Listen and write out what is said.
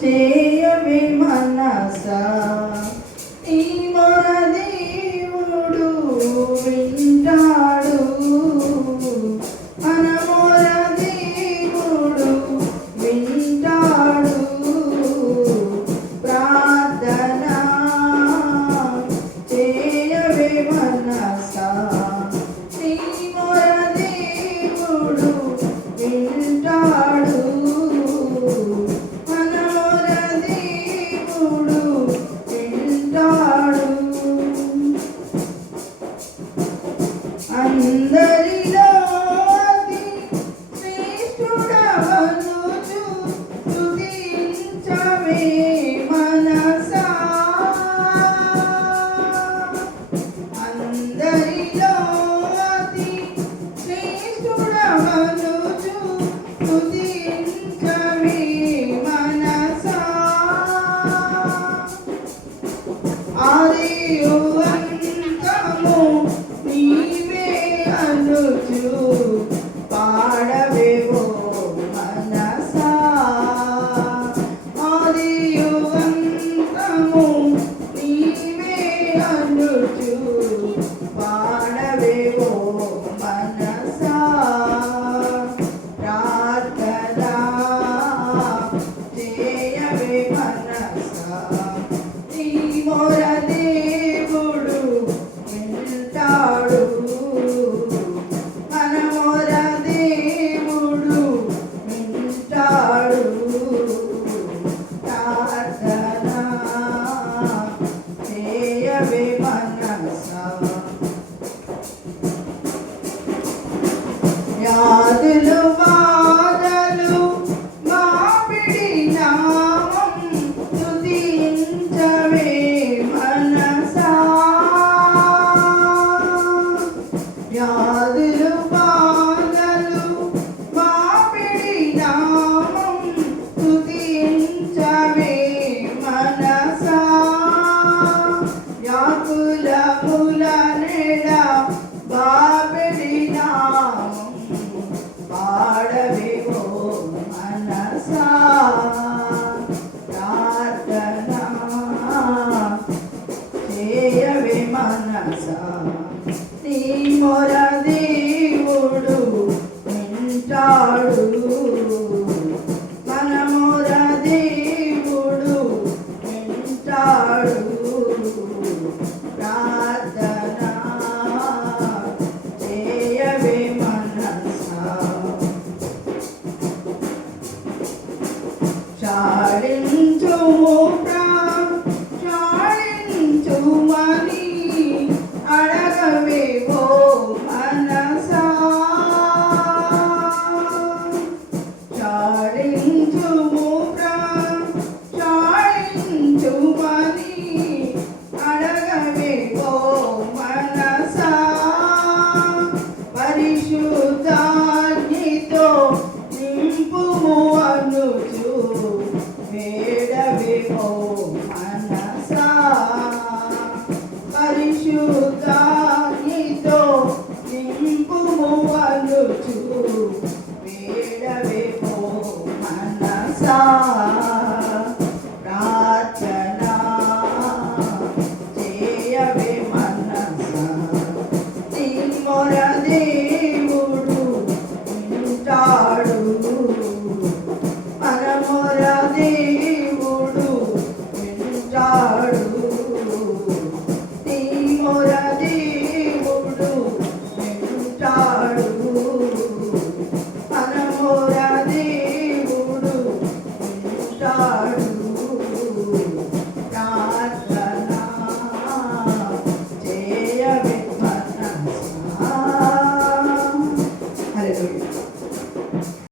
చేయవే మనసా ఈ మొర దేవుడు వింటాడు మన మొర దేవుడు వింటాడు ప్రార్థన చేయవే మనసా ఈ మొర దేవుడు వింటాడు అందరిలో అతి శ్రేష్ఠుడవనుచు స్తుతించవే మనసా అందరిలో అతి శ్రేష్ఠుడవనుచు స్తుతించవే మనసా ఆదియు అంతము పాడవేవో మనసా ఆదియు అంతము నీవే అనుచు పాడవేవో మనసా ప్రార్థన చేయవే మనసా నీ మొర దేవుడు వింటాడు వ్యాధులు బాధలు మాపిడి నామం స్తుతించవే మనసా వ్యాధులు బాధలు మాపిడి నామం స్తుతించవే మనసా వ్యాకులముల నెడ బాపిడి నామం పాడవేవో మనసా ప్రార్థన చేయవే మనసా నీ మొర దేవుడు వింటాడు మన మొర దేవుడు వింటాడు ప్రార్థన చేయవే మనసా చాలించుము చాలించుమని అడగవేవో మనసా చాలించుము చాలించుమని అడగవేవో మనసా పరిశుద్ధాగ్నితో నింపుము అనుచు వేడవేవో మనసా పరిశుద్ధాగ్నితో నింపుము అనుచు వేడవేవో మనసా ప్రార్థన చేయవే మనసా నీ మొర దేవుడు వింటాడు మన మొర దేవుడు